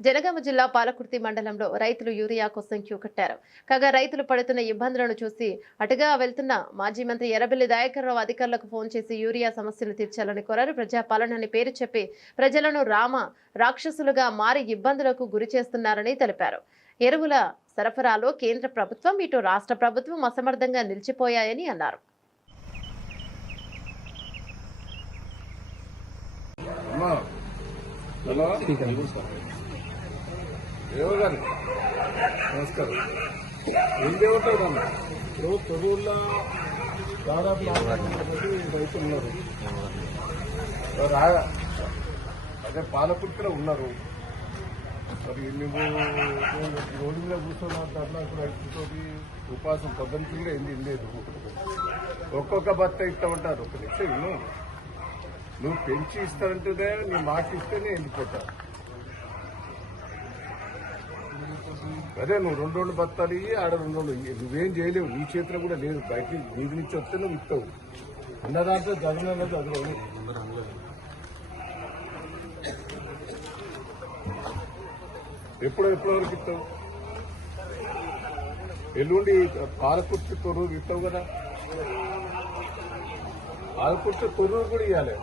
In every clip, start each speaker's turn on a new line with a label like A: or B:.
A: జనగామ జిల్లా పాలకుర్తి మండలంలో రైతులు యూరియా కోసం క్యూ కట్టారు. కాగా రైతులు పడుతున్న ఇబ్బందులను చూసి అటుగా వెళ్తున్న మాజీ మంత్రి ఎర్రబెల్లి దయాకర్రావు అధికారులకు ఫోన్ చేసి యూరియా సమస్యలు తీర్చాలని కోరారు. ప్రజాపాలన అని పేరు చెప్పి ప్రజలను రామ రాక్షసులుగా మారి ఇబ్బందులకు గురి చేస్తున్నారని తెలిపారు. ఎరువుల సరఫరాలో కేంద్ర ప్రభుత్వం ఇటు రాష్ట్ర ప్రభుత్వం అసమర్థంగా నిలిచిపోయాయని అన్నారు.
B: అమ్మా. హలో. దేవ గారు? నమస్కారం. ఏం దేవతాడు అమ్మా? ఇప్పుడు తొడుగుల్లో దాదాపు రైతులు ఉన్నారు. అదే పాలపుత్ర ఉన్నారు. మరి నువ్వు రోడ్డు మీద కూర్చున్న ధర్నా రైతులతో ఉపాసం పొద్దునకి ఏంది లేదు. ఒక్కొక్క భర్త ఇస్తామంటారు ఒక నిమిషం నువ్వు పెంచి ఇస్తానంటేనే నీ మాట ఇస్తేనే వెళ్ళిపోతా అదే నువ్వు రెండు రెండు బత్తాలు ఇవి ఆడ రెండు రెండు నువ్వేం చేయలేవు. నీ చేతిలో కూడా లేదు. బయట నీది నుంచి వస్తే నువ్వు ఇస్తావు. ఉన్న దాంట్లో జగన్ అన్నది అది లేదు. ఎప్పుడో వరకు ఇస్తావు? ఎల్లుండి పాలకుర్తి తొర్రూరు ఇస్తావు కదా? పాలకుర్తి తొర్రూరు కూడా ఇవ్వాలి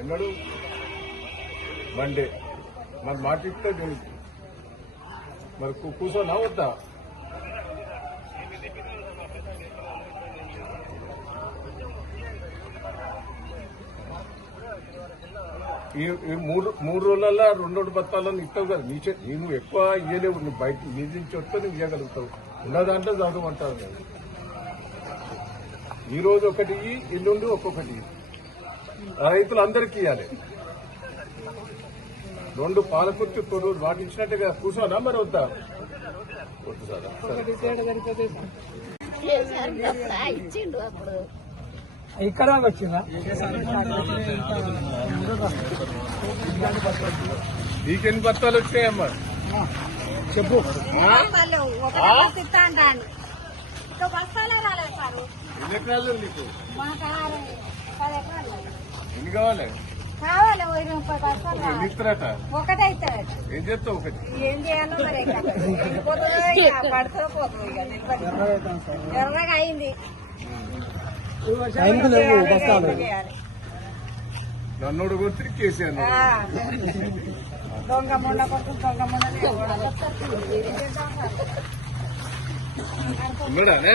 B: ఎన్నడు? మండే. మరి మాట ఇస్తే నేను మరి కూర్చోని కూర్చోనా వద్దా? ఈ మూడు మూడు రోజులలో రెండు రెండు బత్తాలను ఇస్తావు కదా నీ చే నేను ఎక్కువ ఇయ్యలేవు నువ్వు బయట నీ నుంచి వస్తే నువ్వు ఇవ్వగలుగుతావు ఉన్న దాంట్లో చదవమంటావు నేను ఈ రోజు ఒకటి ఎల్లుండి ఒక్కొక్కటి రైతులు అందరికీ ఇవ్వాలి రెండు పాలకుర్తి తొడూరు వాటి ఇచ్చినట్టుగా కూర్చోనా మరి వద్దా? వద్దు సారా. సరే.
C: ఇచ్చిండు అప్పుడు
D: ఇక్కడ వచ్చిందా?
B: నీకెన్ని బత్తాలు వచ్చాయమ్మా?
D: చెప్పు.
B: ఎకరాలు నీకు? ఎన్ని కావాలి?
C: కావాలి ఓ ఇరవై ముప్పై బస్తాలు
B: ఎన్ని
C: కావాలి
B: ఇస్తారట.
C: ఒకటే అవుతుంది
B: ఏం చేస్తావు ఒకటి?
C: ఏం చేయాలో మరి పడుతుందో పోతుందో ఇక. ఎర్రగా అయింది.
B: కేసీఆర్.
C: దొంగ మొండ కొడుకు దొంగ
B: ఉన్నాడానే